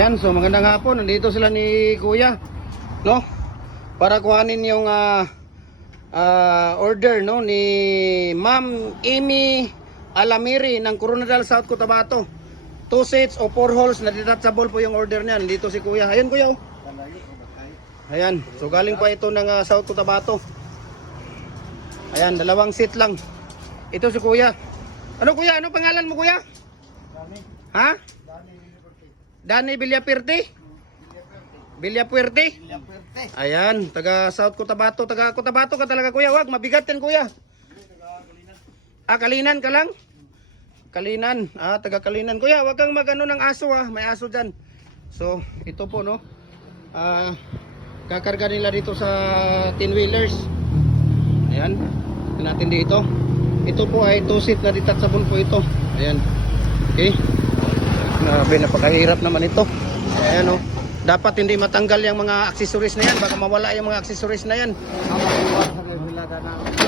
Ayan, so magandang hapon. Nandito sila ni Kuya, no? Para kuhanin yung order, no, ni Ma'am Amy Alamiri ng Coronadal, South Cotabato. 2 sets o 4 holes na detachable po yung order niyan. Dito si Kuya. Ayan, Kuya, oh. Ayan, so galing pa ito ng South Cotabato. Ayan, 2 set lang. Ito si Kuya. Ano, Kuya? Ano pangalan mo, Kuya? Ha? Dani Villapuerte? Villapuerte? Ayan, taga South Cotabato. Taga Cotabato ka talaga, Kuya. Wag, mabigat yan, Kuya. Kalinan ka lang? Kalinan. Taga Kalinan. Kuya, wag kang magano ng aso, may aso dyan. So, ito po, no. Kakarga nila dito sa 10-wheelers. Ayan, ito natin dito. Ito po ay 2 seat na detachable po ito. Ayan. Okay. Grabe, napakahirap naman ito. Ayan, oh. Dapat hindi matanggal yung mga accessories na yan. Baka mawala yung mga accessories na yan.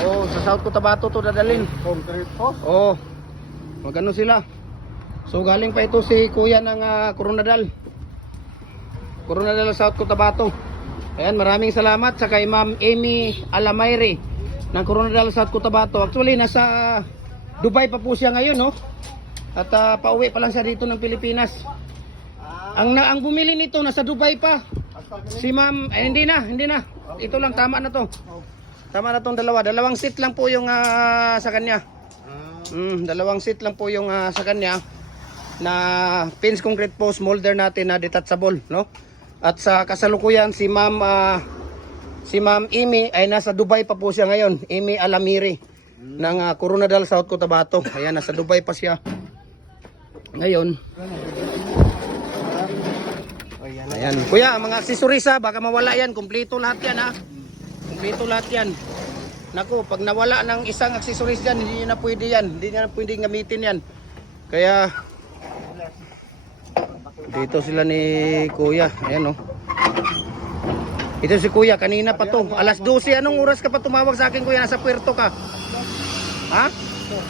Oh, sa South Cotabato to dadalhin. Oh, magano sila. So galing pa ito si Kuya ng Coronadal. Coronadal, South Cotabato. Ayan, maraming salamat sa kay Ma'am Amy Alamiri ng Coronadal, South Cotabato. Actually, nasa Dubai pa po siya ngayon, no? At pauwi pa lang siya dito ng Pilipinas. Ang bumili nito nasa Dubai pa. Si Ma'am, hindi na. Ito lang, tama na to. Tama na tong dalawa. 2 seat lang po yung sa kanya. 2 seat lang po yung sa kanya na pins concrete post molder natin na detachable, no? At sa kasalukuyan si Ma'am Amy ay nasa Dubai pa po siya ngayon. Amy Alamiri ng Coronadal, South Cotabato. Ayan, nasa Dubai pa siya ngayon. Ayan. Kuya, mga accessories baka mawala yan. Kompleto lahat yan, Kompleto lahat yan. Naku, pag nawala ng isang accessories dyan, hindi na pwede yan. Hindi na pwede gamitin yan. Kaya dito sila ni Kuya. Ayan, oh. Ito si Kuya, kanina pa to. Alas 12, anong oras ka pa tumawag sa akin, Kuya? Nasa Puerto ka? Ha?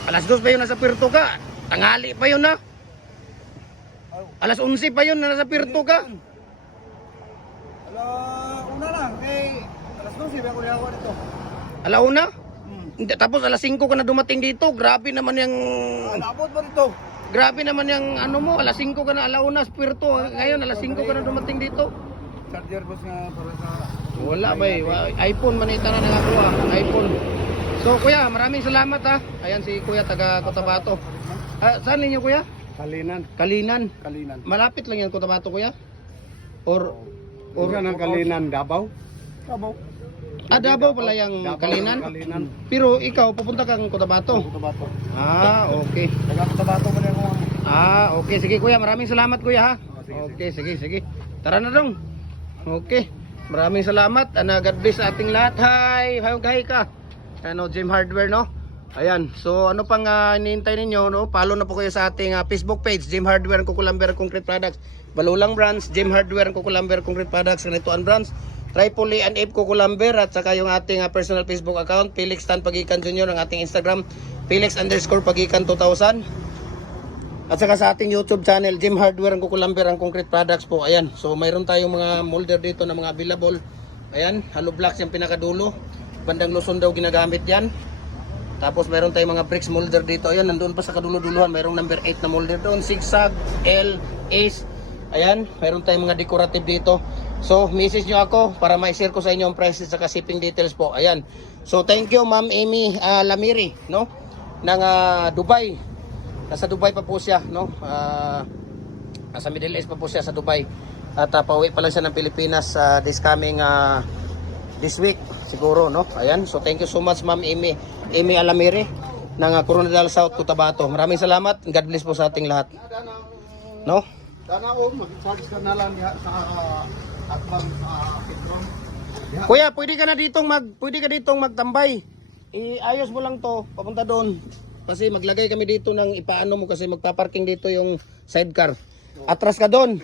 Alas 2 pa yun, nasa Puerto ka? Tanghali pa yun, Alas 11 pa yun, nasa Puerto ka? Una lang, alas 12 ako lihawa dito. Alauna? Tapos alas 5 ka na dumating dito. Grabe naman yung... Alabot ba dito? Grabe naman yung ano mo, alas 5 ka na alauna sa Puerto. Ngayon, alas 5 ka na dumating dito. Charger boss nga para sa... Wala ba iPhone manita na nakakuha. iPhone. So Kuya, maraming salamat Ayan si Kuya, taga Cotabato. Saan ninyo, Kuya? Kalinan. Malapit lang yan Cotabato, Kuya? Or ng Kalinan, Davao? Davao pala yung Kalinan? Pero ikaw, pupunta kang Cotabato? Cotabato. Okay. Taga Cotabato man ako. Okay. Sige, Kuya. Maraming salamat, Kuya, Okay, sige. Tara na dong. Okay. Maraming salamat. God bless sa ating lahat. Hi ka. Gym Hardware, no? Ayan. So, ano pang hinihintay ninyo, no? Follow na po kayo sa ating Facebook page, Gym Hardware and Kukulamber Concrete Products. Balulang Brands, Gym Hardware and Kukulamber Concrete Products, Ganituan Brands, Tripoli and Ape Kukulamber, at saka yung ating personal Facebook account, Felix Tan Pagikan Jr., ang ating Instagram, Felix_Pagikan 2000. At saka sa ating YouTube channel, Gym Hardware and Kukulamber ang Concrete Products po. Ayan. So, mayroon tayong mga molder dito na mga available. Ayan, hollow blocks yung pinakadulo. Bandang Luzon daw ginagamit yan. Tapos mayroon tayong mga bricks molder dito. Ayan, nandoon pa sa kadulo-duluhan. Mayroong number 8 na molder doon. Zigzag, L, Ace. Ayan, mayroon tayong mga decorative dito. So, message nyo ako para ma-share ko sa inyo ang prices at shipping details po. Ayan. So, thank you Ma'am Amy Lamiri, no? Ng Dubai. Nasa Dubai pa po siya, no? Nasa Middle East pa po siya sa Dubai. At pauwi pa lang siya ng Pilipinas this coming this week siguro, no? Ayan. So, thank you so much Ma'am Amy Alamiri ng Coronadal, South Cotabato. Maraming salamat. God bless po sa ating lahat. No? Mag-charge ka na lang sa Akbang Petron. Kuya, pwede ka ditong magtambay. Iayos mo lang to, papunta doon. Kasi maglagay kami dito ng ipaano mo kasi magpa-parking dito yung sidecar. Atras ka doon.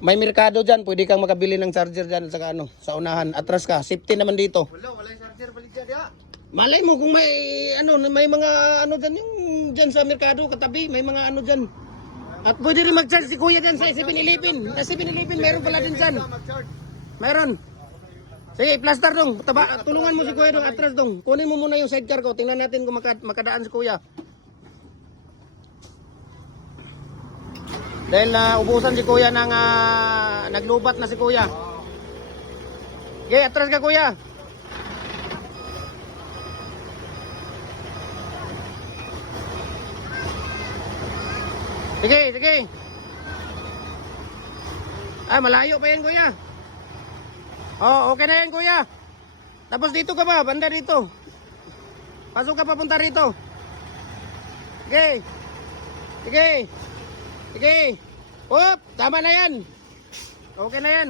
May merkado diyan, pwede kang makabili ng charger diyan sa sa unahan. Atras ka, safety naman dito. Wala yung charger balik dyan. Malay mo kung may may mga diyan yung diyan sa merkado katabi, may mga diyan. At pwede rin mag-charge si kuya dyan sa 7-Eleven. Sa 7-Eleven, meron pala din dyan. Meron. Sige, plaster dong. Tulungan mo si kuya dong, atras dong. Kunin mo muna yung sidecar ko. Tingnan natin kung makadaan si kuya. Dahil ubusan si kuya ng naglubat na si kuya. Okay, atras ka kuya. Sige, sige. Malayo pa yan kuya. Oh, okay na yan kuya. Tapos dito ka ba? Banda dito. Pasok ka papunta rito. Sige. Sige. Sige. Hop, tama na yan. Okay na yan.